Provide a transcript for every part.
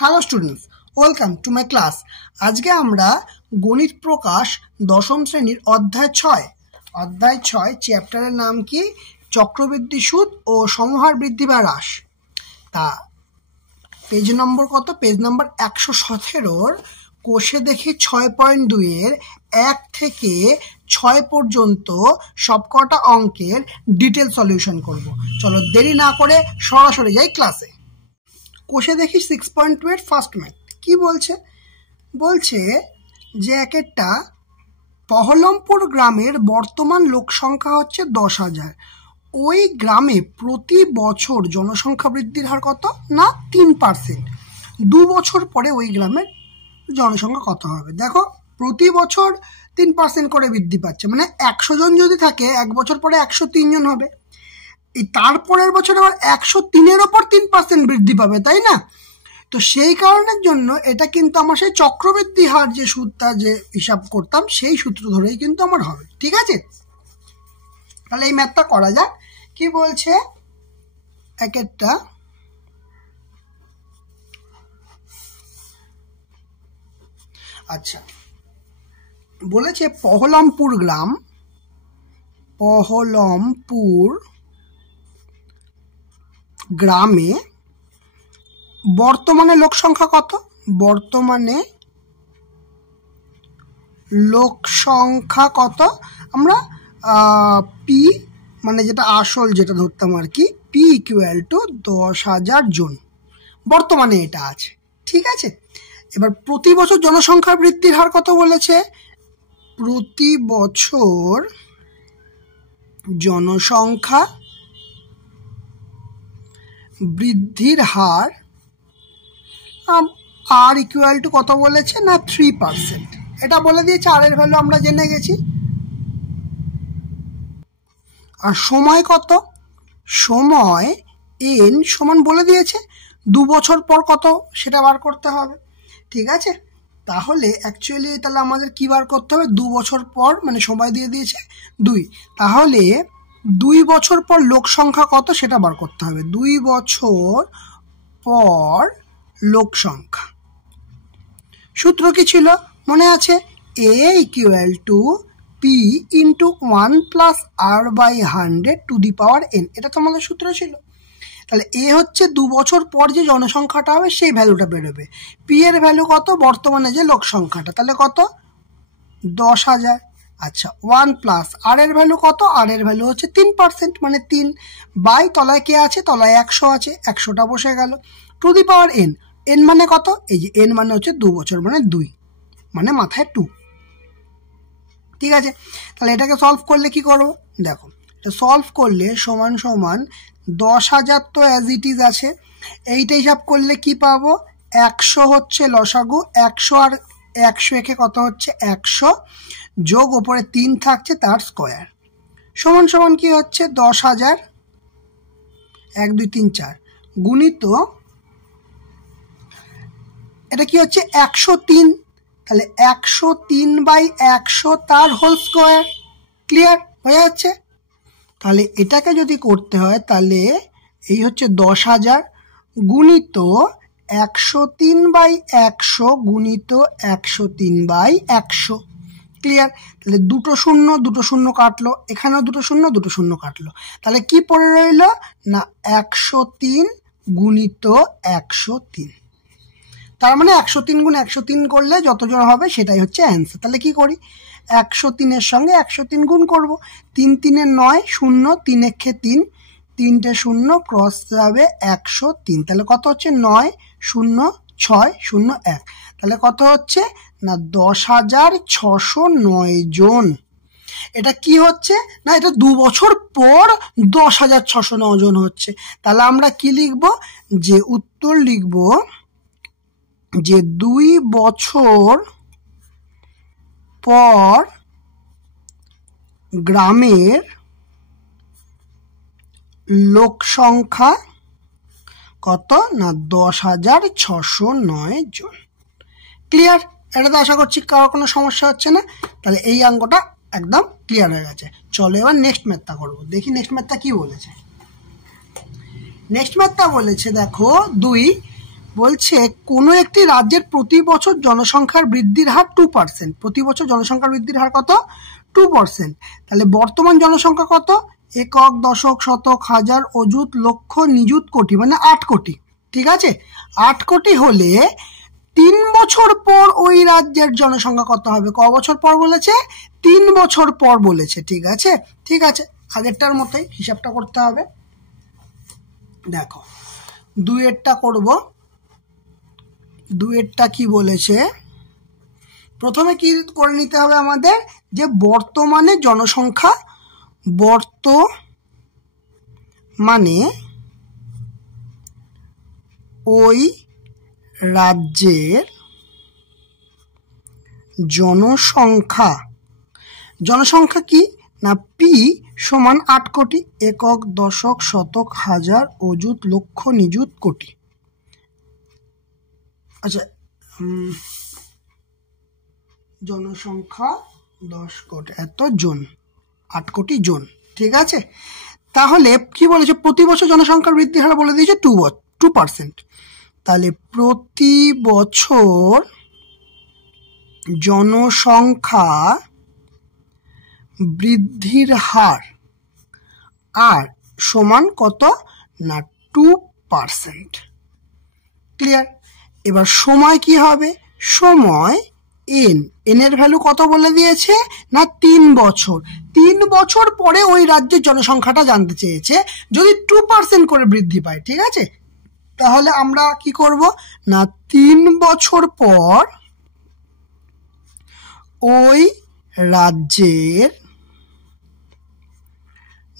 Hello students, welcome to my class. আজকে আমরা গণিত প্রকাশ দশম শ্রেণীর অধ্যায় ছয় চ্যাপ্টারের নাম কি? চক্রবৃদ্ধি সুদ ও সমহার বৃদ্ধি বা হ্রাস। তা পেজ নম্বর কত? পেজ নম্বর 117। কোষে দেখি 6.2-এর 1 থেকে 6 পর্যন্ত সবকটা অঙ্কের ডিটেল সলিউশন করব। চলো দেরি না করে সরাসরি যাই ক্লাসে। কোষে দেখি 6.2-এর ফার্স্ট ম্যাথ কি বলছে? বলছে যে একটা পহলমপুর গ্রামের বর্তমান লোক সংখ্যা হচ্ছে 10,000। ওই গ্রামে প্রতি বছর জনসংখ্যা বৃদ্ধির হার কত? না 3%। 2 বছর পরে ওই গ্রামের জনসংখ্যা কত হবে? দেখো প্রতি বছর 3% করে বৃদ্ধি পাচ্ছে, মানে 100 জন যদি থাকে 1 বছর পরে 103 জন হবে। এই তারপরের বছর আবার 103-এর ওপর 3% বৃদ্ধি পাবে, তাই না? তো সেই কারণের জন্য এটা কিন্তু আমার সেই চক্রবৃদ্ধি হার যে সূত্রটা যে হিসাব করতাম সেই সূত্র ধরেই কিন্তু আমার হবে। ঠিক আছে, তাহলে এই ম্যাথটা করা যাক। কি বলছে? একটা আচ্ছা বলেছে পহলমপুর গ্রামে বর্তমানে লোক সংখ্যা কত? বর্তমানে লোক সংখ্যা কত? আমরা পি মানে যেটা আসল যেটা ধরতাম আর কি, পি ইকুয়াল টু 10,000 জন বর্তমানে এটা আছে। ঠিক আছে, এবার প্রতি বছর জনসংখ্যা বৃদ্ধির হার কত বলেছে? প্রতি বছর জনসংখ্যা বৃদ্ধির হার আর ইকুয়াল টু কত বলেছে? না 3%। এটা বলে দিয়েছে, আর এর ভ্যালু আমরা জেনে গেছি। আর সময় কত? সময় এন সমান বলে দিয়েছে 2 বছর পর কত সেটা বার করতে হবে। ঠিক আছে, তাহলে অ্যাকচুয়ালি তাহলে আমাদের কি বার করতে হবে? 2 বছর পর, মানে সময় দিয়ে দিয়েছে 2, তাহলে 2 বছর পর লোক সংখ্যা কত সেটা বার করতে হবে। 2 বছর পর লোক সংখ্যা সূত্র কি ছিল মনে আছে? a equal to p into 1 plus r by 100 to the power n। এটা তো আমাদের সূত্র ছিল। তাহলে এ হচ্ছে 2 বছর পর যে জনসংখ্যাটা হবে সেই ভ্যালুটা বেরোবে। পি এর ভ্যালু কত? বর্তমানে যে লোক সংখ্যাটা, তাহলে কত? 10,000। আচ্ছা 1 প্লাস আর এর ভ্যালু কত? আর এর ভ্যালু হচ্ছে 3%, মানে 3 বাই তলায় কে আছে? তলায় 100 আছে, 100টা বসে গেল two the power n। n মানে কত? এই যে n মানে হচ্ছে 2 বছর, মানে 2, মানে মাথায় 2। ঠিক আছে, তাহলে এটাকে সলভ করলে কি করব? দেখো এটা সলভ করলে সমান সমান 10,000 তো অ্যাজ ইট ইজ আছে। এইটা হিসাব করলে কি পাবো? 100 হচ্ছে লসাগু, 100 আর 100 একে কত হচ্ছে? 100 যোগ ওপরে 3 থাকছে তার স্কোয়ার সমান সমান কি হচ্ছে? 10,000 1 2 3 4 গুণিত এটা কি হচ্ছে? 103। তাহলে 103/100 তার হোল স্কোয়ার। ক্লিয়ার হয়ে যাচ্ছে? তাহলে এটাকে যদি করতে হয় তাহলে এই হচ্ছে 10,000 গুণিত 103/100 গুণিত 103/100। ক্লিয়ার? তাহলে দুটো শূন্য কাটলো, এখানেও দুটো শূন্য কাটলো, তাহলে কি পড়ে রইল? না 103 গুণিত 103। তার মানে 103 গুণ 103 করলে যতজন হবে সেটাই হচ্ছে অ্যান্সার। তাহলে কি করি? 103-এর সঙ্গে 103 গুণ করব। 3 3 9, 0 3 একে 3, 3টে 0 ক্রস যাবে 103। তাহলে কত হচ্ছে? 9 0 6 0 1। তাহলে কত হচ্ছে? না 10,609 জন। এটা কি হচ্ছে? না এটা 2 বছর পর 10,609 জন হচ্ছে। তাহলে আমরা কি লিখব? যে উত্তর লিখব যে 2 বছর পর গ্রামের লোক সংখ্যা কত? না 10,609 জন। ক্লিয়ার? এটাতে আশা করছি কারো কোনো সমস্যা হচ্ছে না। তাহলে এই অঙ্কটা একদম ক্লিয়ার হয়ে গেছে। চলো এবার নেক্সট ম্যাথটা করবো। দেখি নেক্সট ম্যাথটা কি বলেছে। নেক্সট ম্যাথটা বলেছে দেখো 2 বলছে কোনো একটি রাজ্যের প্রতি বছর জনসংখ্যার বৃদ্ধির হার 2%। প্রতি বছর জনসংখ্যার বৃদ্ধির হার কত? 2%। তাহলে বর্তমান জনসংখ্যা কত? একক, দশক, শতক, হাজার, অযুত, লক্ষ, নিযুত, কোটি, মানে 8 কোটি। ঠিক আছে, 8 কোটি হলে 3 বছর পর ওই রাজ্যের জনসংখ্যা কত হবে? ক বছর পর বলেছে? 3 বছর পর বলেছে। ঠিক আছে, ঠিক আছে, আগেরটার মতোই হিসাবটা করতে হবে। দেখো, 2-এরটা করব। 2-এরটা কি বলেছে? প্রথমে কি করে নিতে হবে আমাদের? যে বর্তমানে জনসংখ্যা, বর্তমানে ওই রাজ্যের জনসংখ্যা কি না, পি সমান 8 কোটি। একক, দশক, শতক, হাজার, অযুত, লক্ষ, নিযুত, কোটি। আচ্ছা, জনসংখ্যা 10 কোটি, এত জন, 8 কোটি জন। ঠিক আছে, তাহলে কি বলেছে? প্রতি বছর জনসংখ্যার বৃদ্ধি হার বলে দিয়েছে 2%। তাহলে প্রতি বছর জনসংখ্যা বৃদ্ধির হার আর সমান কত না 2%। ক্লিয়ার? এবার সময় কি হবে? সময় এন এর ভ্যালু কত বলে দিয়েছে না 3 বছর। 3 বছর পরে ওই রাজ্যের জনসংখ্যাটা জানতে চেয়েছে যদি 2% করে বৃদ্ধি পায়। ঠিক আছে, তাহলে আমরা কি করব না 3 বছর পর ওই রাজ্যের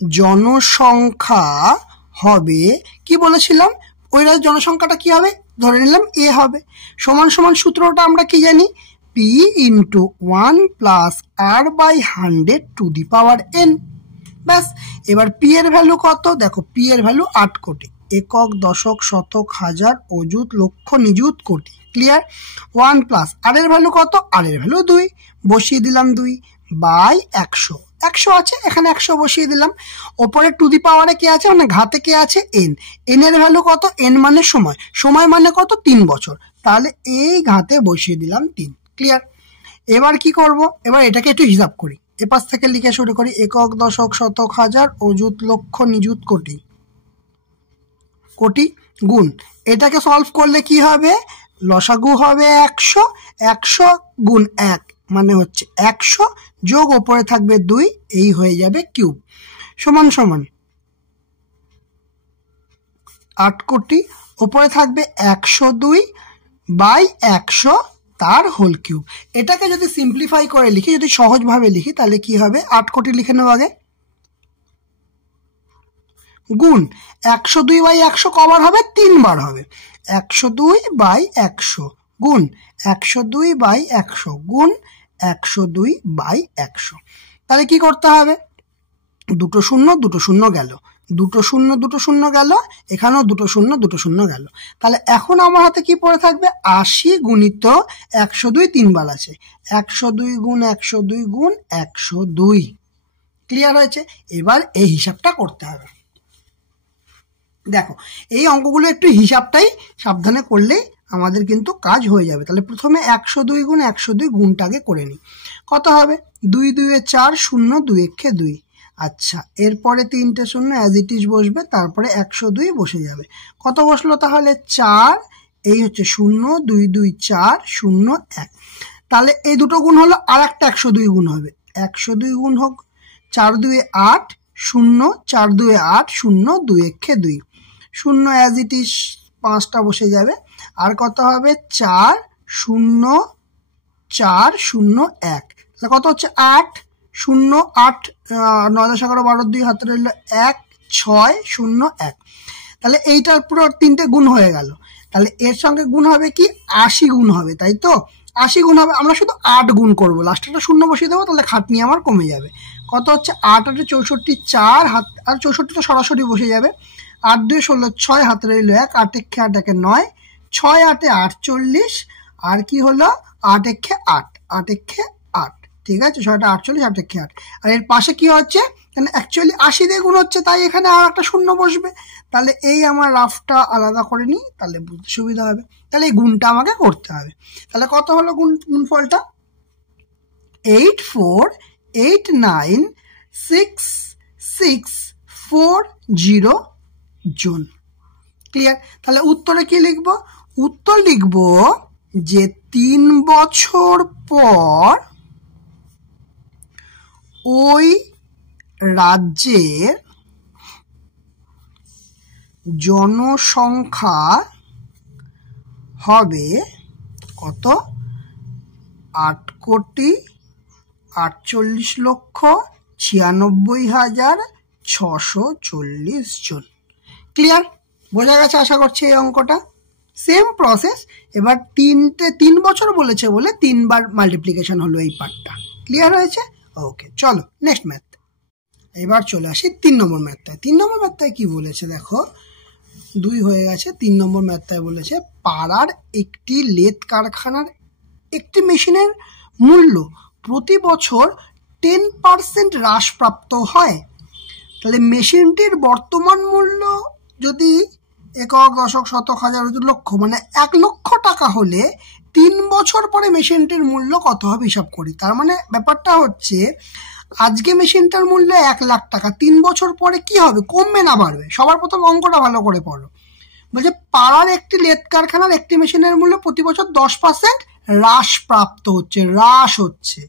জনসংখ্যা হবে, কি বলেছিলাম? ওই রাজ্যের জনসংখ্যাটা কি হবে? ধরে নিলাম এ হবে। সমান সমান সূত্রটা আমরা কি জানি? P into 1 plus r by 100 to the power n. ব্যাস, এবার পি এর ভ্যালু কত? দেখো, পি এর ভ্যালু 8 কোটি। একক, দশক, শতক, হাজার, অযুত, লক্ষ, নিযুত, কোটি। ক্লিয়ার? 1 প্লাস আর এর ভ্যালু কত? আর এর ভ্যালু 2, বসিয়ে দিলাম 2 বাই 100। 100 আছে, এখানে 100 বসিয়ে দিলাম। ওপরে টু দি পাওয়ারে কে আছে? মানে ঘাতে কে আছে? এন। এন এর ভ্যালু কত? এন মানে সময়, সময় মানে কত? 3 বছর। তাহলে এই ঘাতে বসিয়ে দিলাম 3। ক্লিয়ার? এবার কি করব? এবার এটাকে একটু হিসাব করি। এপাশ থেকে লিখে শুরু করি। একক, দশক, শতক, হাজার, অযুত, লক্ষ, নিযুত, কোটি। কোটি গুণ, এটাকে সলভ করলে কি হবে? লসাগু হবে 100। 100 গুণ 1 মানে হচ্ছে 100, যোগ ওপরে থাকবে 2, এই হয়ে যাবে কিউব। সমান সমান 8 কোটি, ওপরে থাকবে 102 বাই 100 তার হোল কিউব। এটাকে যদি সিম্পলিফাই করে লিখি, যদি সহজভাবে লিখি, তাহলে কি হবে? 8 কোটি লিখে নেব আগে, গুণ 102 বাই 100 কবার হবে? 3 বার হবে। 102 বাই 100 গুণ 102 বাই 100 গুণ 102 বাই 100। তাহলে কি করতে হবে? দুটো শূন্য গেল, দুটো শূন্য গেল, এখানেও দুটো শূন্য গেল। তাহলে এখন আমার হাতে কি পড়ে থাকবে? 80 গুণিত 102 3 বার আছে। 102 গুণ 102 গুণ 102। ক্লিয়ার হয়েছে? এবার এই হিসাবটা করতে হবে। দেখো, এই অঙ্কগুলো একটু হিসাবটাই সাবধানে করলেই আমাদের কিন্তু কাজ হয়ে যাবে। তাহলে প্রথমে 102 গুণ 102 গুণটাকে করে নিই। কত হবে? 2 2 এ 4, 0 2 একে 2। আচ্ছা, এরপরে 3টে শূন্য অ্যাজ ইট ইজ বসবে, তারপরে 102 বসে যাবে। কত বসলো তাহলে? 4, এই হচ্ছে 0 2 2 4 0 1। তাহলে এই দুটো গুণ হলো, আর একটা 102 গুণ হবে। 102 গুণ হোক, 4 2 8 0, 4 2 8 0 2 একে 2। 0 অ্যাজ ইট ইজ 5টা বসে যাবে। আর কত হবে? 4 0 4 0 1। তাহলে কত হচ্ছে? 8 0 8 9 10 11 12 2 হাতে রইল 1 6 0 1। তাহলে এইটার পুরো 3টে গুণ হয়ে গেল। তাহলে এর সঙ্গে গুণ হবে কি? 80 গুণ হবে, তাই তো? 80 গুণ হবে, আমরা শুধু 8 গুণ করবো, লাস্টে একটা শূন্য বসিয়ে দেবো, তাহলে খাটনি আমার কমে যাবে। কত হচ্ছে? 8 8 64, 4 হাত, আর 64 তো সরাসরি বসে যাবে। 8 2 16 6 হাতে রইল 1, 8 একে 8 একে 9, 6 8 48, আর কি হলো? 8 একে 8, 8 একে 8। ঠিক আছে, 6টা 48, 8 একে 8। আর এর পাশে কি হচ্ছে? এখানে অ্যাকচুয়ালি 80 দিয়ে গুণ হচ্ছে, তাই এখানে আর একটা শূন্য বসবে। তাহলে এই আমার রাফটা আলাদা করে নিই, তাহলে বুঝতে সুবিধা হবে। তাহলে এই গুণটা আমাকে করতে হবে। তাহলে কত হলো গুণফলটা? 84896640 জন। ক্লিয়ার? তাহলে উত্তরে কি লিখব? উত্তর লিখব যে 3 বছর পর ওই রাজ্যের জনসংখ্যা হবে কত? 8,48,96,640 জন। ক্লিয়ার? বোঝা গেছে আশা করছি এই অঙ্কটা। সেম প্রসেস, এবার 3 বছর বলেছে বলে 3 বার মাল্টিপ্লিকেশন হলো এই পার্টটা। ক্লিয়ার হয়েছে? ওকে, চলো নেক্সট ম্যাথ। এবার চলে আসি 3 নম্বর ম্যাথটায়। 3 নম্বর ম্যাথটায় কি বলেছে দেখো, 2 হয়ে গেছে। 3 নম্বর ম্যাথটায় বলেছে পাড়ার একটি লেদ কারখানার একটি মেশিনের মূল্য প্রতি বছর 10% হ্রাসপ্রাপ্ত হয়। তাহলে মেশিনটির বর্তমান মূল্য যদি একক, দশক, শতক, হাজার, লক্ষ, মানে 1 লক্ষ টাকা হলে 3 বছর পরে মেশিনটির মূল্য কত হবে হিসাব করি। তার মানে ব্যাপারটা হচ্ছে আজকে মেশিনটার মূল্য 1 লাখ টাকা, 3 বছর পরে কি হবে, কমবে না বাড়বে? সবার প্রথম অঙ্কটা ভালো করে পড়ো। বলছে পাড়ার একটি লেদ কারখানার একটি মেশিনের মূল্য প্রতি বছর 10% হ্রাসপ্রাপ্ত হচ্ছে, হ্রাস হচ্ছে।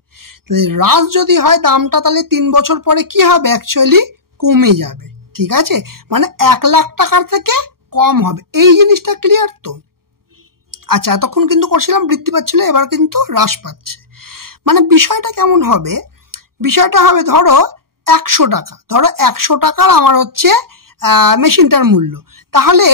তাহলে হ্রাস যদি হয় দামটা, তাহলে 3 বছর পরে কি হবে, অ্যাকচুয়ালি কমে যাবে। ঠিক আছে, মানে 1 লাখ টাকার থেকে কম হবে। এই জিনিসটা ক্লিয়ার তো? আচ্ছা, এতক্ষণ কিন্তু করছিলাম বৃদ্ধি পাচ্ছিল, এবার কিন্তু হ্রাস পাচ্ছে। মানে বিষয়টা কেমন হবে? বিষয়টা হবে ধরো 100 টাকা, ধরো 100 টাকার আমার হচ্ছে মেশিনটার মূল্য, তাহলে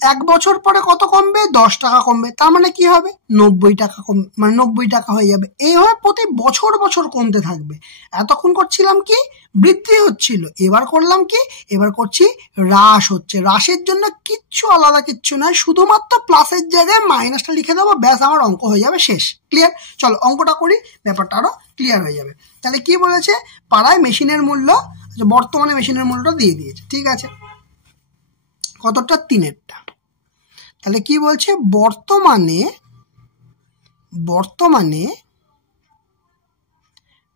1 বছর পরে কত কমবে? 10 টাকা কমবে। তার মানে কি হবে? 90 টাকা কমবে, মানে 90 টাকা হয়ে যাবে। এইভাবে প্রতি বছর বছর কমতে থাকবে। এতক্ষণ করছিলাম কি, বৃদ্ধি হচ্ছিল, এবার করলাম কি, এবার করছি হ্রাস হচ্ছে। হ্রাসের জন্য কিচ্ছু আলাদা কিচ্ছু নয়, শুধুমাত্র প্লাসের জায়গায় মাইনাসটা লিখে দেবো, ব্যাস আমার অঙ্ক হয়ে যাবে শেষ। ক্লিয়ার? চলো অঙ্কটা করি, ব্যাপারটা আরো ক্লিয়ার হয়ে যাবে। তাহলে কি বলেছে, পাড়ায় মেশিনের মূল্য, বর্তমানে মেশিনের মূল্যটা দিয়ে দিয়েছে। ঠিক আছে, কতটা? 3-এরটা। তাহলে কি বলছে, বর্তমানে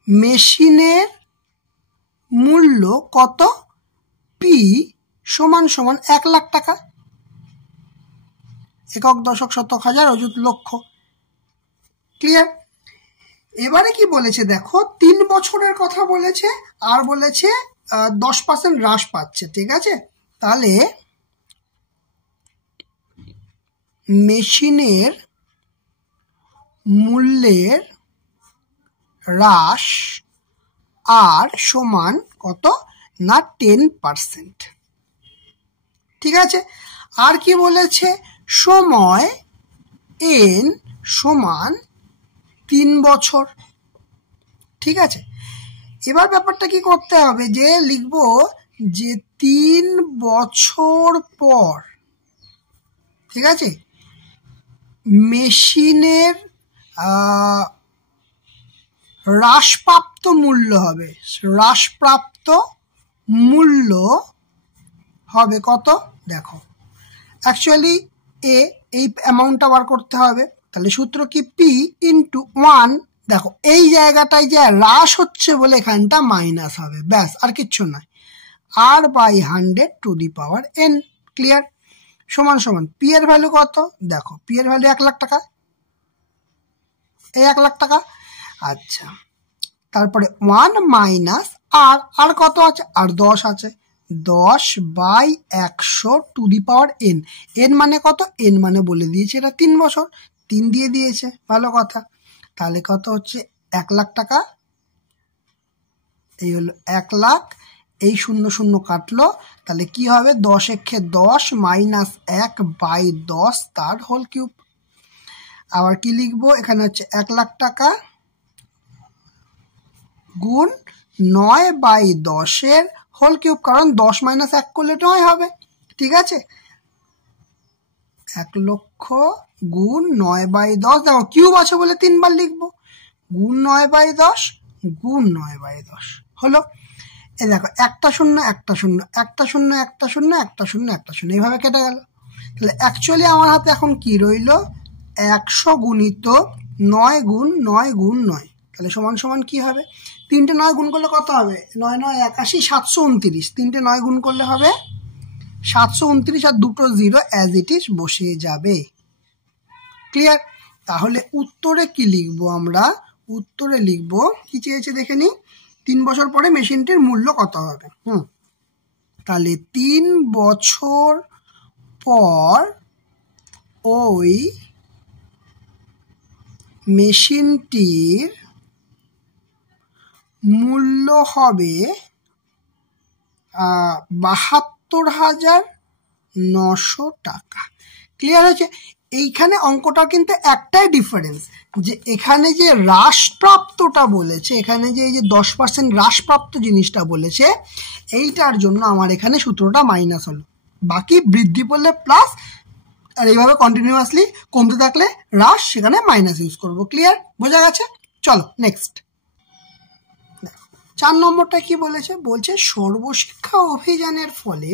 মেশিনের মূল্য কত? পি সমান 1 লাখ টাকা, একক, দশক, শতক, হাজার, অযুত, লক্ষ। ক্লিয়ার? এবারে কি বলেছে দেখো, 3 বছরের কথা বলেছে, আর বলেছে 10% হ্রাস পাচ্ছে। ঠিক আছে, তাহলে মেশিনের মূল্যের হ্রাস আর সমান কত না 10%। ঠিক আছে, আর কি বলেছে, সময় n সমান 3 বছর। ঠিক আছে, এবার ব্যাপারটা কি করতে হবে, যে লিখব যে 3 বছর পর, ঠিক আছে, মেশিনের হ্রাসপ্রাপ্ত মূল্য হবে, হ্রাসপ্রাপ্ত মূল্য হবে কত? দেখো অ্যাকচুয়ালি এই অ্যামাউন্টটা বার করতে হবে। তাহলে সূত্র কি, পি ইন্টু 1, দেখো এই জায়গাটায় যে হ্রাস হচ্ছে বলে এখানটা মাইনাস হবে, ব্যাস আর কিচ্ছু নয়, r/100⁴n। ক্লিয়ার? সমান পি এর ভ্যালু কত? দেখো পি এর ভ্যালু 1 লাখ টাকা, এই 1 লাখ টাকা। আচ্ছা, তারপরে 1 মাইনাস আর কত আছে? আর 10 আছে, 10/100⁴n। n মানে কত? n মানে বলে দিয়েছে এটা 3 বছর, 3 দিয়ে দিয়েছে, ভালো কথা। তাহলে কত হচ্ছে? 1 লাখ টাকা। এই হলো 1 লাখ, এই 0 0 কাটলো, তাহলে কি হবে? 10 একে 10 মাইনাস 1/10 তার হোল কিউব। আবার কি লিখবো, এখানে হচ্ছে 1 লাখ টাকা গুণ 9/10 হোল কিউব, কারণ 10 মাইনাস 1 করলে 9 হবে। ঠিক আছে, 1 লক্ষ গুণ 9/10, দেখো কিউব আছে বলে 3 বার লিখবো, গুণ 9/10 গুণ 9/10 হলো। এই দেখো একটা শূন্য একটা শূন্য একটা শূন্য একটা শূন্য একটা শূন্য একটা শূন্য এইভাবে কেটে গেল। তাহলে অ্যাকচুয়ালি আমার হাতে এখন কি রইল, 100 গুণিত 9 গুণ 9 গুণ 9, তাহলে সমান সমান কি হবে, 3টে 9 গুণ করলে কত হবে, 9 9 81, 729, 3টে 9 গুণ করলে হবে 729 আর দুটো 0 অ্যাজ ইট ইজ বসে যাবে। ক্লিয়ার? তাহলে উত্তরে কি লিখবো আমরা, উত্তরে লিখবো কি চেয়েছে দেখে নি, 3 বছর পরে মেশিনটির মূল্য কত হবে। তাহলে 3 বছর পর ওই মেশিনটির মূল্য হবে 72,900 টাকা। ক্লিয়ার হয়েছে? এইখানে অঙ্কটা কিন্তু একটাই ডিফারেন্স, যে এখানে যে হ্রাসপ্রাপ্তটা বলেছে, এখানে যে এই যে 10% হ্রাসপ্রাপ্ত জিনিসটা বলেছে, এইটার জন্য আমার এখানে সূত্রটা মাইনাস হলো, বাকি বৃদ্ধি পড়লে প্লাস, আর এইভাবে কন্টিনিউয়াসলি কমতে থাকলে হ্রাস, সেখানে মাইনাস ইউজ করবো। ক্লিয়ার? বোঝা গেছে? চলো নেক্সট। 4 নম্বরটা কি বলেছে, বলছে সর্বশিক্ষা অভিযানের ফলে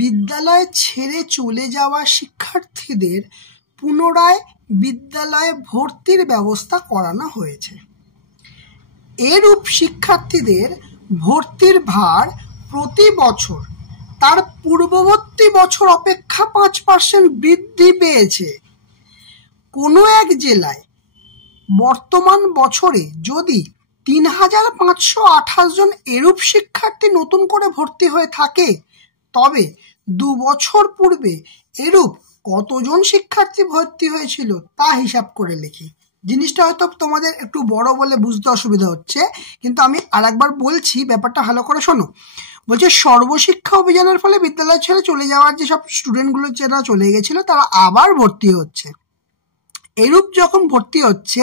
বিদ্যালয় ছেড়ে চলে যাওয়া শিক্ষার্থীদের পুনরায় বিদ্যালয়ে ভর্তির ব্যবস্থা করানো হয়েছে। এরূপ শিক্ষার্থীদের ভর্তির ভার প্রতি বছর তার পূর্ববর্তী বছর অপেক্ষা 5% বৃদ্ধি পেয়েছে। কোনো এক জেলায় বর্তমান বছরে যদি 3,528 জন এরূপ শিক্ষার্থী নতুন করে ভর্তি হয়ে থাকে, তবে 2 বছর পূর্বে এরূপ কতজন শিক্ষার্থী ভর্তি হয়েছিল তা হিসাব করে লিখি। জিনিসটা হয়তো তোমাদের একটু বড় বলে বুঝতে অসুবিধা হচ্ছে, কিন্তু আমি আরেকবার বলছি, ব্যাপারটা ভালো করে শোনো। বলছে সর্বশিক্ষা অভিযানের ফলে বিদ্যালয় ছেড়ে চলে যাওয়ার যেসব স্টুডেন্টগুলো যারা চলে গেছিল তারা আবার ভর্তি হচ্ছে। এরূপ যখন ভর্তি হচ্ছে,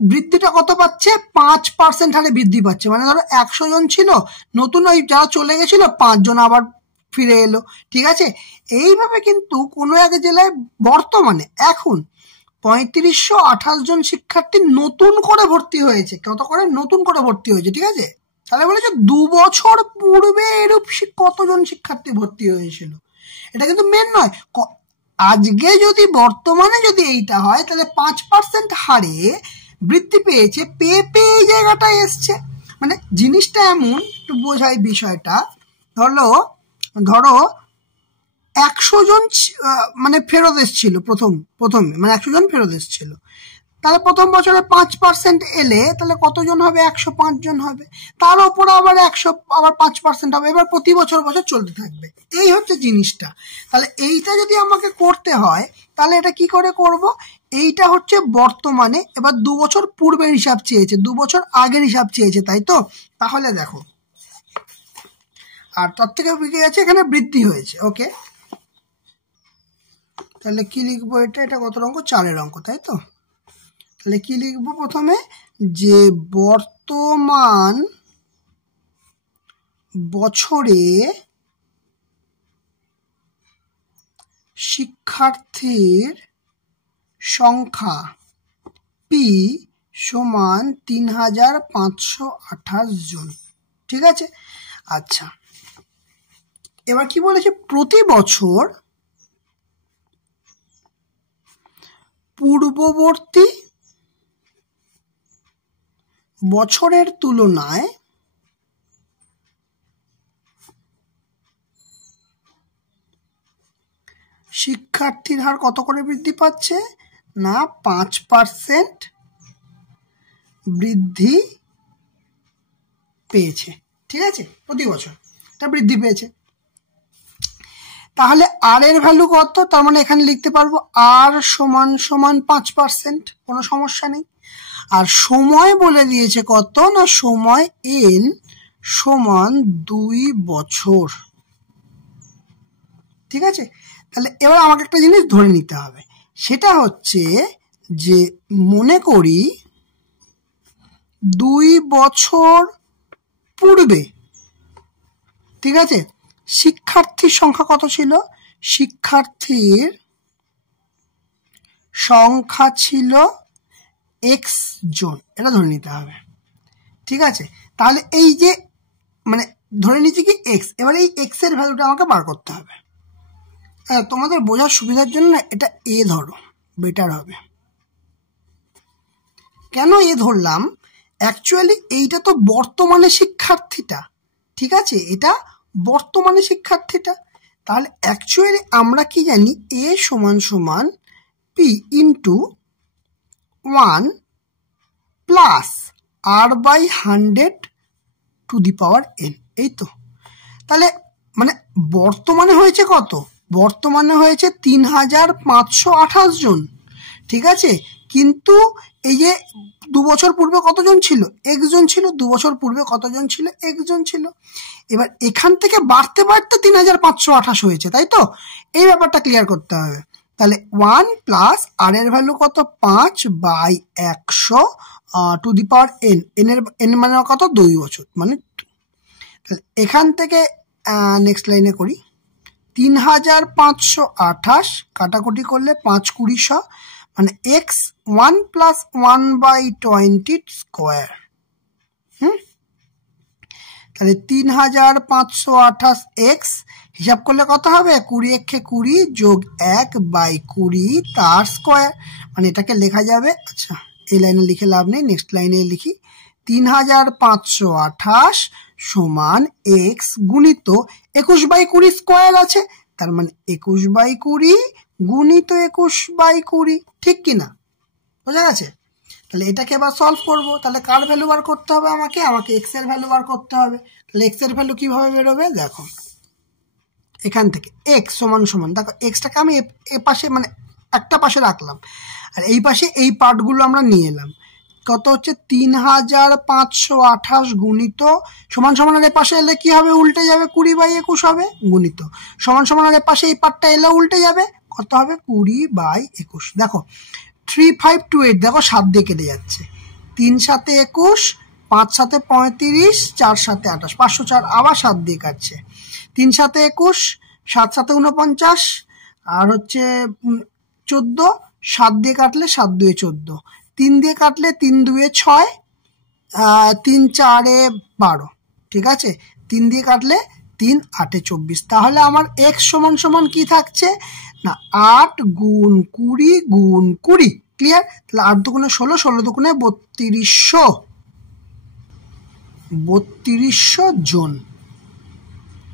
বৃদ্ধিটা কত পাচ্ছে, 5% হারে বৃদ্ধি পাচ্ছে। মানে ধরো 100 জন ছিল, নতুন ওই যারা চলে গেছিল 5 জন আবার ফিরে এলো। ঠিক আছে? এইভাবে কিন্তু কোনো এক জেলায় বর্তমানে এখন 3528 জন শিক্ষার্থী নতুন করে ভর্তি হয়েছে। কত করে নতুন করে ভর্তি হয়েছে? ঠিক আছে, তাহলে বলেছে 2 বছর পূর্বে এরূপ কতজন শিক্ষার্থী ভর্তি হয়েছিল। এটা কিন্তু মেন নয়, আজকে যদি বর্তমানে যদি এইটা হয়, তাহলে 5% হারে বৃদ্ধি পেয়েছে, পেয়ে এই জায়গাটায় এসছে। মানে জিনিসটা এমন, একটু বোঝাই বিষয়টা। ধরো 100 জন মানে ফেরত এসেছিল প্রথমে, মানে 100 জন ফেরত এসেছিল, তাহলে প্রথম বছরে 5% এলে তাহলে কতজন হবে, 105 জন হবে। তার উপর আবার 100 আবার 5% হবে, এবার প্রতি বছর চলতে থাকবে। এই হচ্ছে জিনিসটা। তাহলে এইটা যদি আমাকে করতে হয়, তাহলে এটা কি করে করব, এইটা হচ্ছে বর্তমানে, এবার 2 বছর পূর্বের হিসাব চেয়েছে, 2 বছর আগের হিসাব চেয়েছে, তাই তো? তাহলে দেখো, আর তার থেকে বিকে গেছে, এখানে বৃদ্ধি হয়েছে। ওকে, তাহলে কি লিখবো, এটা কত অঙ্ক, 4-এর অঙ্ক, তাই তো? তাহলে কি লিখবো প্রথমে, যে বর্তমান বছরে শিক্ষার্থীর সংখ্যা পি সমান 3,528 জন। ঠিক আছে? আচ্ছা, এবার কি বলেছে, প্রতি বছর পূর্ববর্তী বছরের তুলনায় শিক্ষার্থীর হার কত করে বৃদ্ধি পাচ্ছে না, 5% বৃদ্ধি পেয়েছে। ঠিক আছে, প্রতি বছর এটা বৃদ্ধি পেয়েছে। তাহলে আর এর ভ্যালু কত, তার মানে এখানে লিখতে পারবো আর সমান 5%, কোনো সমস্যা নেই। আর সময় বলে দিয়েছে কত না, সময় n সমান 2 বছর। ঠিক আছে, তাহলে এবার আমাকে একটা জিনিস ধরে নিতে হবে, সেটা হচ্ছে যে মনে করি 2 বছর পূর্বে, ঠিক আছে, শিক্ষার্থীর সংখ্যা কত ছিল, শিক্ষার্থীর সংখ্যা ছিল x জন, এটা ধরে নিতে হবে। ঠিক আছে, তাহলে এই যে মানে ধরে নিচ্ছি কি এক্স, এবার এই এক্স এর ভ্যালুটা আমাকে বার করতে হবে। হ্যাঁ, তোমাদের বোঝার সুবিধার জন্য না এটা এ ধরো, বেটার হবে। কেন এ ধরলাম, অ্যাকচুয়ালি এইটা তো বর্তমানে শিক্ষার্থীটা, ঠিক আছে, এটা বর্তমানে শিক্ষার্থীটা। তাহলে অ্যাকচুয়ালি আমরা কি জানি, এ সমান সমান p into 1 plus r by 100 to the power n, এই তো। তাহলে মানে বর্তমানে হয়েছে কত, বর্তমানে হয়েছে 3528 জন, ঠিক আছে। কিন্তু এই যে 2 বছর পূর্বে কতজন ছিল, একজন ছিল। 2 বছর পূর্বে কতজন ছিল, একজন ছিল। এবার এখান থেকে বাড়তে বাড়তে 3528 হয়েছে, তাই তো। এই ব্যাপারটা ক্লিয়ার করতে হবে। তাহলে 1 প্লাস আর এর ভ্যালু কত, 5/100 two the power N, N মানে কত, 2 বছর মানে। তাহলে এখান থেকে নেক্সট লাইনে করি, 3528 কাটাকুটি করলে 5 20 100 মানে এক্স 1 প্লাস 1/20 স্কোয়ার। তাহলে 3528 এক্স হিসাব করলে কত হবে, 20 একে 20 যোগ 1/20 তার স্কোয়ার, মানে এটাকে লেখা যাবে। আচ্ছা, এই লাইনে লিখে লাভ নেই, নেক্সট লাইনে লিখি, 3528 সমান এক্স গুণিত 21/20 স্কোয়ার আছে, তার মানে 21/20 গুণিত 21/20, ঠিক কিনা, বোঝা গেছে। তাহলে এটাকে এবার সলভ করবো। তাহলে কার ভ্যালু বার করতে হবে, আমাকে এক্স এর ভ্যালু বার করতে হবে। তাহলে এক্স এর ভ্যালু কিভাবে বেরোবে, দেখো এখান থেকে এক্স সমান সমান, দেখো এক্সটাকে আমি এ পাশে মানে একটা পাশে রাখলাম, আর এই পাশে এই পার্টগুলো আমরা নিয়ে এলাম। কত হচ্ছে, 3528 গুণিত সমান সমানের এর পাশে এলে কি হবে, উল্টে যাবে, 20/21 হবে, গুণিত সমান সমানের এর পাশে এই পার্টটা এলে উল্টে যাবে, কত হবে, 20/21। দেখো 3528, দেখো 7 দিয়ে কেটে যাচ্ছে, 3 7 21, 5 7 35, 4 7 28, 504 আবার 7 দিয়ে কাটছে, 3 7 21, 7 7 49, আর হচ্ছে 14, 7 দিয়ে কাটলে 7 2 14, 3 দিয়ে কাটলে 3 2 6, 3 4 12, ঠিক আছে, 3 দিয়ে কাটলে 3 8 24। তাহলে আমার এক্স সমান সমান কি থাকছে না, 8 গুণ 20 গুণ 20, ক্লিয়ার। তাহলে 8 দুগুণে 16, 16 দুগুণে 3200 জন,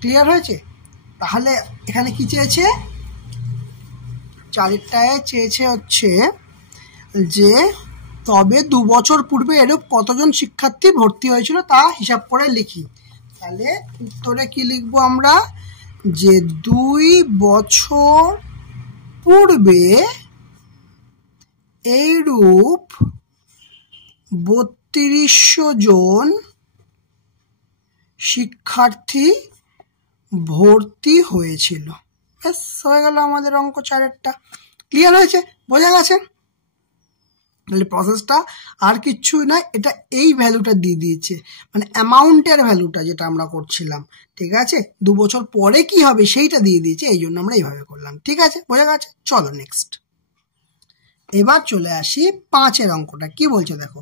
ক্লিয়ার হয়েছে। তাহলে এখানে কি চেয়েছে, চারেরটায় চেয়েছে হচ্ছে যে তবে 2 বছর পূর্বে এরূপ কতজন শিক্ষার্থী ভর্তি হয়েছিল তা হিসাব করে লিখি। তাহলে উত্তরে কি লিখবো আমরা, যে 2 বছর পূর্বে এইরূপ 3200 জন শিক্ষার্থী ভর্তি হয়েছিল। ব্যাস হয়ে গেল আমাদের অঙ্ক 4-টা, ক্লিয়ার হয়েছে, বোঝা গেছে। তাহলে প্রসেসটা আর কিচ্ছুই নয়, এটা এই ভ্যালুটা দিয়ে দিয়েছে, মানে অ্যামাউন্টের ভ্যালুটা যেটা আমরা করছিলাম, ঠিক আছে, 2 বছর পরে কি হবে সেইটা দিয়ে দিয়েছে, এই জন্য আমরা এইভাবে করলাম, ঠিক আছে, বোঝা গেছে। চলো নেক্সট, এবার চলে আসি 5-এর অঙ্কটা। কি বলছে দেখো,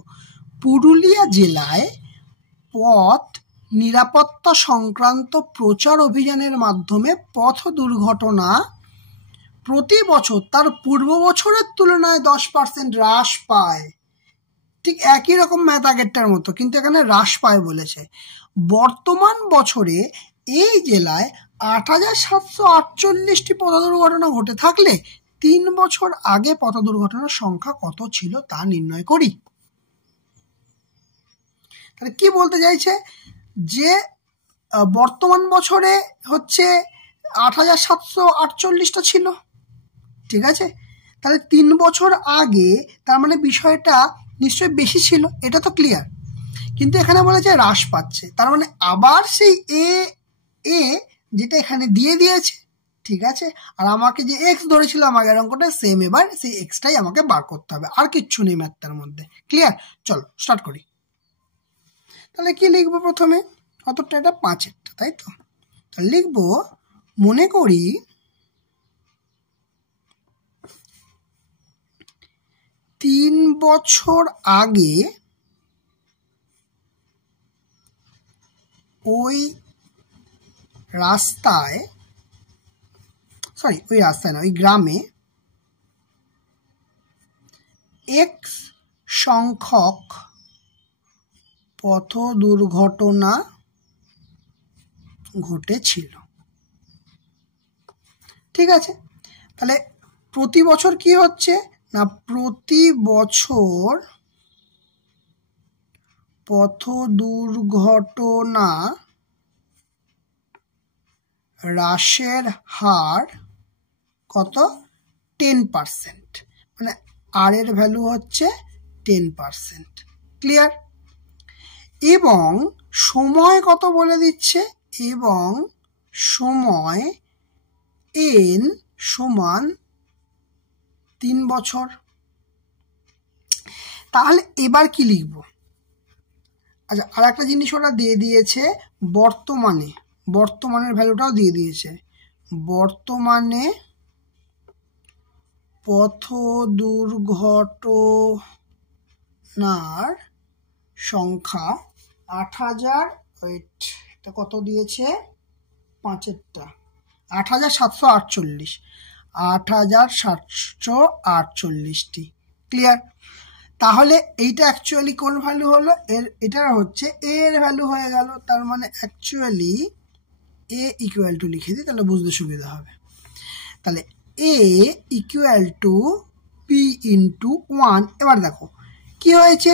পুরুলিয়া জেলায় পথ নিরাপত্তা সংক্রান্ত প্রচার অভিযানের মাধ্যমে পথ দুর্ঘটনা প্রতি বছর তার পূর্ব বছরের তুলনায় 10% হ্রাস পায়। ঠিক একই রকম ম্যাথ আগেরটার মতো, কিন্তু এখানে হ্রাস পায় বলেছে। বর্তমান বছরে এই জেলায় 8748টি পথ দুর্ঘটনা ঘটে থাকলে 3 বছর আগে পথ দুর্ঘটনার সংখ্যা কত ছিল তা নির্ণয় করি। তাহলে কি বলতে চাইছে, যে বর্তমান বছরে হচ্ছে 8748টা ছিল, ঠিক আছে। তাহলে 3 বছর আগে, তার মানে বিষয়টা নিশ্চয়ই বেশি ছিল, এটা তো ক্লিয়ার। কিন্তু এখানে বলেছে হ্রাস পাচ্ছে, তার মানে আবার সেই এ যেটা এখানে দিয়ে দিয়েছে, ঠিক আছে। আর আমাকে যে এক্স ধরেছিল আগের অঙ্কটা সেম, এবার সেই এক্সটাই আমাকে বার করতে হবে, আর কিচ্ছু নেই ম্যাথটার মধ্যে, ক্লিয়ার। চলো স্টার্ট করি। তাহলে কি লিখবো প্রথমে, অতটা এটা 5-এরটা, তাই তো। তাহলে লিখবো, মনে করি 3 বছর আগে ওই রাস্তায় না, ওই গ্রামে এক্স সংখ্যক পথ দুর্ঘটনা ঘটেছিল। ঠিক আছে, তাহলে প্রতি বছর কি হচ্ছে না, প্রতি বছর পথ দুর্ঘটনা হ্রাসের হার কত, 10%, মানে আর এর ভ্যালু হচ্ছে 10%। ক্লিয়ার? এবং সময় কত বলে দিচ্ছে, এবং সময় n সমান 3 বছর। তাহলে এবার কি লিখব? আচ্ছা, আর একটা জিনিস ওরা দিয়ে দিয়েছে, বর্তমানের ভ্যালুটাও দিয়ে দিয়েছে। বর্তমানে পথ দুর্ঘটনার সংখ্যা 8000, এটা কত দিয়েছে, 5-এরটা 8748, 8748টি। ক্লিয়ার? তাহলে এইটা অ্যাকচুয়ালি কোন ভ্যালু হলো, এটা হচ্ছে এ এর ভ্যালু হয়ে গেল। তার মানে অ্যাকচুয়ালি এ ইকুয়াল টু লিখে দিই, তাহলে বুঝতে সুবিধা হবে। তাহলে এ ইকুয়াল টু পি ইন্টু 1। এবার দেখো কি হয়েছে,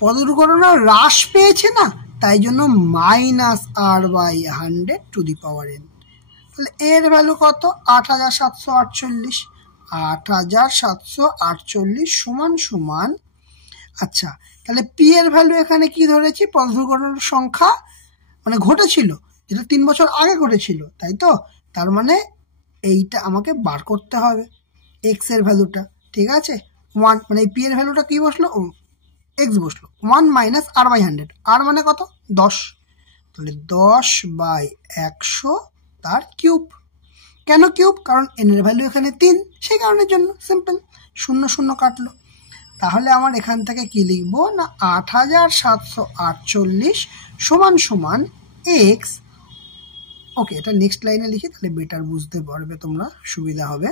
পথ দুর্ঘটনা হ্রাস পেয়েছে না, তাই জন্য -r/100 two the power n। তাহলে এর ভ্যালু কত, 8748। 8748 সমান সমান, আচ্ছা তাহলে পি এর ভ্যালু এখানে কি ধরেছি, পথ দুর্ঘটনার সংখ্যা মানে ঘটেছিল, যেটা 3 বছর আগে ঘটেছিল, তাই তো। তার মানে এইটা আমাকে বার করতে হবে, এক্স এর ভ্যালুটা। ঠিক আছে, 1 মানে পি এর ভ্যালুটা কি বসলো, এক্স বসলো। 1 - r/100, আর মানে কত, 10। তাহলে 10/100 তার কিউব। কেন কিউব, কারণ এন এর ভ্যালু এখানে 3, সেই কারণের জন্য। সিম্পল, 0 0 কাটলো। তাহলে আমার এখান থেকে কি লিখবো না, 8748 সমান সমান এক্স। ওকে, এটা নেক্সট লাইনে লিখি, তাহলে বেটার বুঝতে পারবে তোমরা, সুবিধা হবে।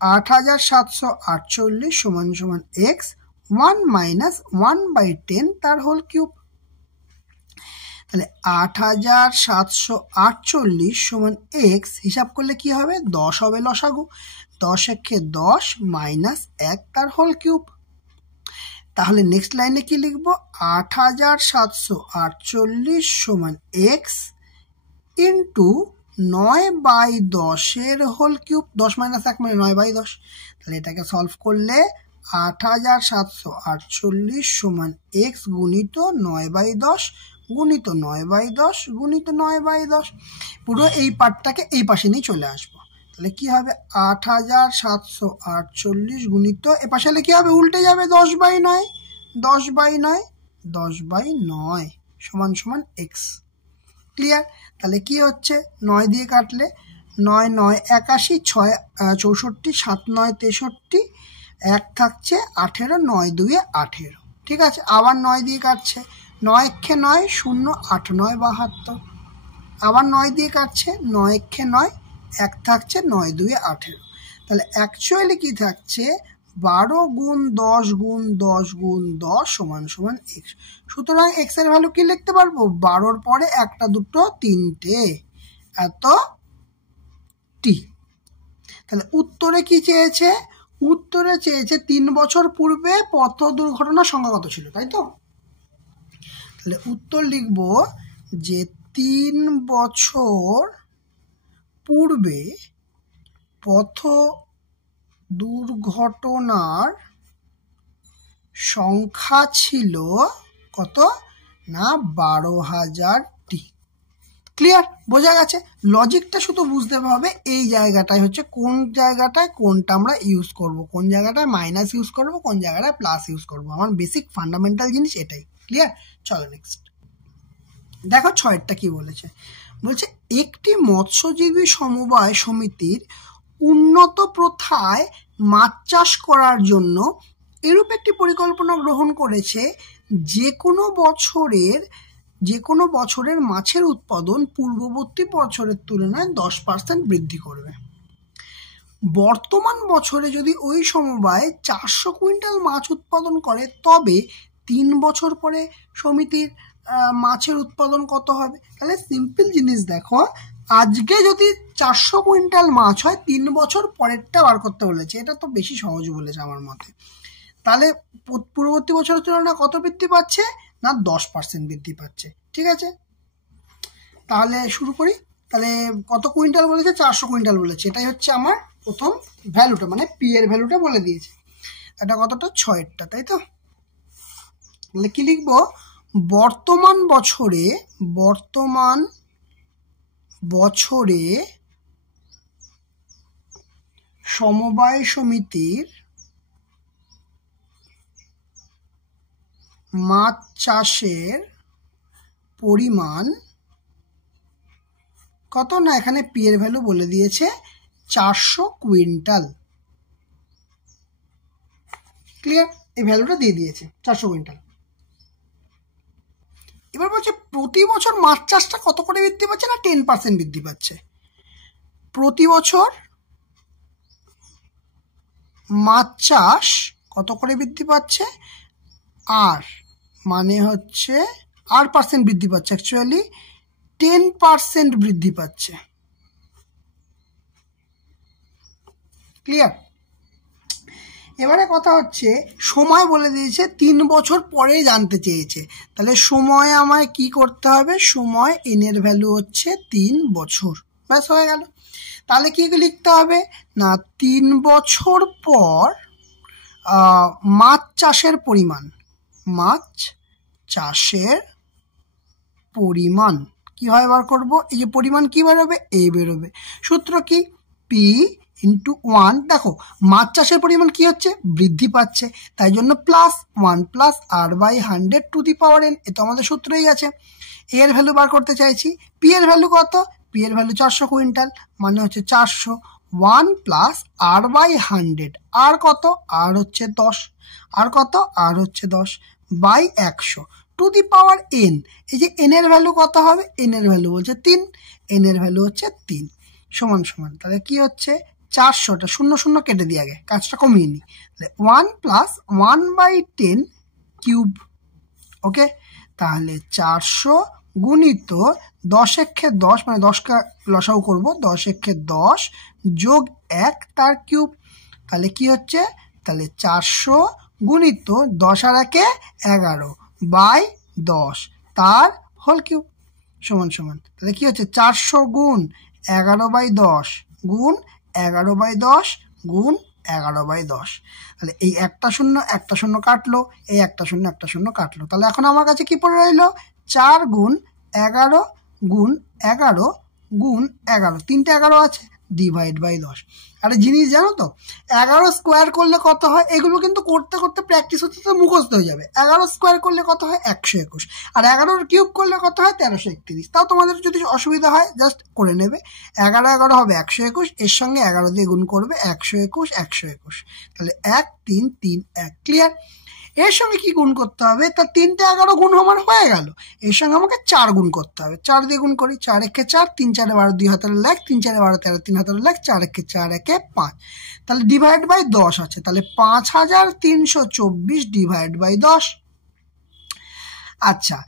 8748 সমান সমান এক্স 1 - 1/10 তার হোল কিউব। তাহলে 8748 সমান এক্স হিসাব করলে কি হবে, 10 হবে লসাগু। 10 একে 10 -1 তার হোল কিউব। তাহলে নেক্সট লাইনে কি লিখবো, 8748 সমান এক্স ইন্টু 9/10 এর হোল কিউব। 10 - 1 মানে 9/10। তাহলে এটাকে সলভ করলে 8748 সমান এক্স গুণিত 9/10 গুণিত 9/10 গুণিত 9/10। পুরো এই পার্টটাকে এই পাশে নিয়ে চলে আসবো। তাহলে কি হবে, 8748 গুণিত এ পাশে হলে কি হবে, উল্টে যাবে, 10/9 10/9 10/9 সমান সমান এক্স। ক্লিয়ার? তাহলে কি হচ্ছে, 9 দিয়ে কাটলে 9 9 81, 6 64, 7 9 63, 1 থাকছে 18, 9 2 18। ঠিক আছে, আবার 9 দিয়ে কাটছে, 9 একে 9 0 8 9 72। আবার 9 দিয়ে কাটছে, 9 একে 9, 1 থাকছে 9 2 18। তাহলে অ্যাকচুয়ালি কি থাকছে, 12 গুণ 10 গুণ 10 গুণ 10 সমান সমান এক্স। সুতরাং এক্স এর ভ্যালু কি লিখতে পারবো, 12-র পরে 1টা 2টো 3টে, এত টি। তাহলে উত্তরে কি চেয়েছে, উত্তরে চেয়েছে 3 বছর পূর্বে পথ দুর্ঘটনার সংখ্যা কত ছিল, তাই তো। তাহলে উত্তর লিখব যে 3 বছর পূর্বে পথ দুর্ঘটনার সংখ্যা ছিল কত না, 12,000টি। ক্লিয়ার? বোঝা গেছে? লজিকটা শুধু বুঝতে হবে এই জায়গাটায় হচ্ছে, কোন জায়গাটায় কোনটা আমরা ইউজ করব, কোন জায়গাটায় মাইনাস ইউজ করব, কোন জায়গাটায় প্লাস ইউজ করব। আমার বেসিক ফান্ডামেন্টাল জিনিস এটাই। ক্লিয়ার? চলো নেক্সট দেখো 6টা কি বলেছে। বলছে একটি মৎস্যজীবী সমবায় সমিতির উন্নত প্রথায় মাছ চাষ করার জন্য এরূপ একটি পরিকল্পনা গ্রহণ করেছে, যে কোনো বছরের যে কোনো বছরের মাছের উৎপাদন পূর্ববর্তী বছরের তুলনায় 10% বৃদ্ধি করবে। বর্তমান বছরে যদি ওই সমবায় 400 কুইন্টাল মাছ উৎপাদন করে তবে 3 বছর পরে সমিতির মাছের উৎপাদন কত হবে? তাহলে সিম্পল জিনিস দেখো, আজকে যদি 400 কুইন্টাল মাছ হয় 3 বছর পরেরটা বার করতে বলেছে, এটা তো বেশি সহজ বলেছে আমার মতে। তাহলে পূর্ববর্তী বছরের তুলনায় কত বৃদ্ধি পাচ্ছে? না 10% বৃদ্ধি পাচ্ছে। ঠিক আছে, তাহলে শুরু করি। তাহলে কত কুইন্টাল বলেছে? 400 কুইন্টাল বলেছে। এটাই হচ্ছে আমার প্রথম ভ্যালুটা, মানে পি এর ভ্যালুটা বলে দিয়েছে। এটা কতটা? 6টা, তাই তো? তাহলে কি লিখবো? বর্তমান বছরে সমবায় সমিতির মাছ চাষের পরিমাণ কত? না এখানে পি এর ভ্যালু বলে দিয়েছে 400 কুইন্টাল। ক্লিয়ার? এই ভ্যালুটা দিয়ে দিয়েছে 400 কুইন্টাল। এবার বলছে প্রতি বছর মাছ চাষটা কত করে বৃদ্ধি পাচ্ছে? না 10% বৃদ্ধি পাচ্ছে। প্রতি বছর মাছ চাষ কত করে বৃদ্ধি পাচ্ছে? আর মানে হচ্ছে % বৃদ্ধি পাচ্ছে, অ্যাকচুয়ালি 10% বৃদ্ধি পাচ্ছে। ক্লিয়ার? এবারে কথা হচ্ছে সময় বলে দিয়েছে 3 বছর পরে জানতে চেয়েছে। তাহলে সময় আমায় কি করতে হবে? সময় এন এর ভ্যালু হচ্ছে 3 বছর, ব্যাস হয়ে গেল। তাহলে কি লিখতে হবে? না 3 বছর পর মাছ চাষের পরিমাণ কি হয় বার করব? এই যে পরিমাণ কি বেরোবে? এই বেরোবে। সূত্র কি? P into 1। দেখো মাছ চাষের পরিমাণ কি হচ্ছে? বৃদ্ধি পাচ্ছে, তাই জন্য +1 প্লাস r/100⁴n। এ তো আমাদের সূত্রই আছে। এর ভ্যালু বার করতে চাইছি। পি এর ভ্যালু কত? পি এর ভ্যালু 400 কুইন্টাল, মানে হচ্ছে 400 1 প্লাস r/100। আর কত? আর হচ্ছে 10। আর কত? আর হচ্ছে 10 বাই 100⁴n। এই যে এন এর ভ্যালু কত হবে? এন এর ভ্যালু বলছে 3। এন এর ভ্যালু হচ্ছে 3 সমান সমান। তাহলে কি হচ্ছে? 400টা 0 0 কেটে দিয়ে আগে কাজটা কমিয়ে নিই। তাহলে 1 প্লাস 1/10 কিউব। ওকে, তাহলে 400 গুণিত 10 একে 10, মানে 10কে লসাও করবো, 10 একে 10 যোগ 1 তার কিউব। তাহলে কি হচ্ছে? তাহলে 400 গুণিত 10 আর 1 11 বাই 10 তার হোল কিউব সমান সমান। তাহলে কি হচ্ছে? 400 গুণ 11/10 গুণ 11/10 গুণ 11/10। তাহলে এই একটা শূন্য কাটলো, এই একটা শূন্য কাটলো। তাহলে এখন আমার কাছে কি পড়ে রইলো? 4 গুণ 11 গুণ 11 গুণ 11, 3টে 11 আছে, ডিভাইড বাই 10। আরে জিনিস জানো তো, 11 স্কোয়ার করলে কত হয়? এগুলো কিন্তু করতে করতে প্র্যাকটিস হতে তো মুখস্থ হয়ে যাবে। 11 স্কোয়ার করলে কত হয়? 121। আর 11 কিউব করলে কত হয়? 1331। তাও তোমাদের যদি অসুবিধা হয় জাস্ট করে নেবে। 11 11 হবে 121, এর সঙ্গে 11 দিয়ে গুণ করবে, 121 121। তাহলে 1 3 3 1। ক্লিয়ার? এর সঙ্গে কি গুণ করতে হবে? তার 3টে 11 গুণ আমার হয়ে গেল। এর সঙ্গে আমাকে 4 গুণ করতে হবে। 4 দিয়ে গুণ করি, 4 একে 4, 3 4 12, 2 হাতের লেখ, 3 4 12 13, 3 হাতের লেখ, 4 একে 4 একে 5। তাহলে ডিভাইড বাই 10 আছে, তাহলে 5324 ডিভাইড বাই 10। আচ্ছা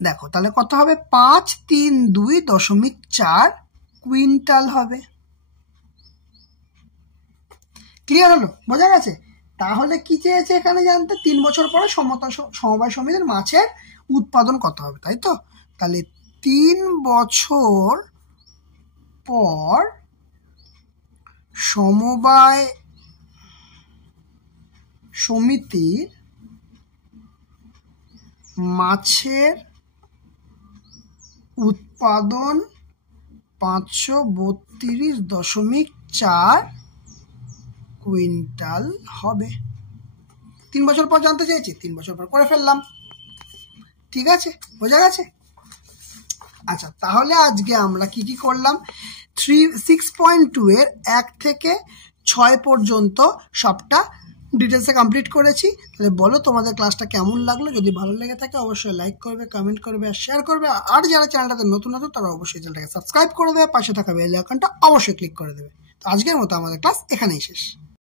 দেখো তাহলে কত হবে? 532.4 কুইন্টাল হবে। ক্লিয়ার হলো? বোঝা গেছে? তাহলে কি চেয়েছে এখানে জানতে? 3 বছর পরে সমবায় সমিতির মাছের উৎপাদন কত হবে, তাই তো? তাহলে 3 বছর পর সমবায় সমিতির মাছের উৎপাদন 532.4 কুইন্টাল হবে। 3 বছর পর জানতে চেয়েছি, 3 বছর পর করে ফেললাম। ঠিক আছে, বোঝা গেছে? আচ্ছা তাহলে আজকে আমরা কি কি করলাম? 6.2 এর 1 থেকে 6 পর্যন্ত সবটা ডিটেলসে কমপ্লিট করেছি। তাহলে বলো তোমাদের ক্লাসটা কেমন লাগলো। যদি ভালো লেগে থাকে অবশ্যই লাইক করবে, কমেন্ট করবে আর শেয়ার করবে। আর যারা চ্যানেলটাতে নতুন তারা অবশ্যই চ্যানেলটাকে সাবস্ক্রাইব করে দেবে, পাশে থাকা বেল আইকনটা অবশ্যই ক্লিক করে দেবে। তো আজকের মতো আমাদের ক্লাস এখানেই শেষ।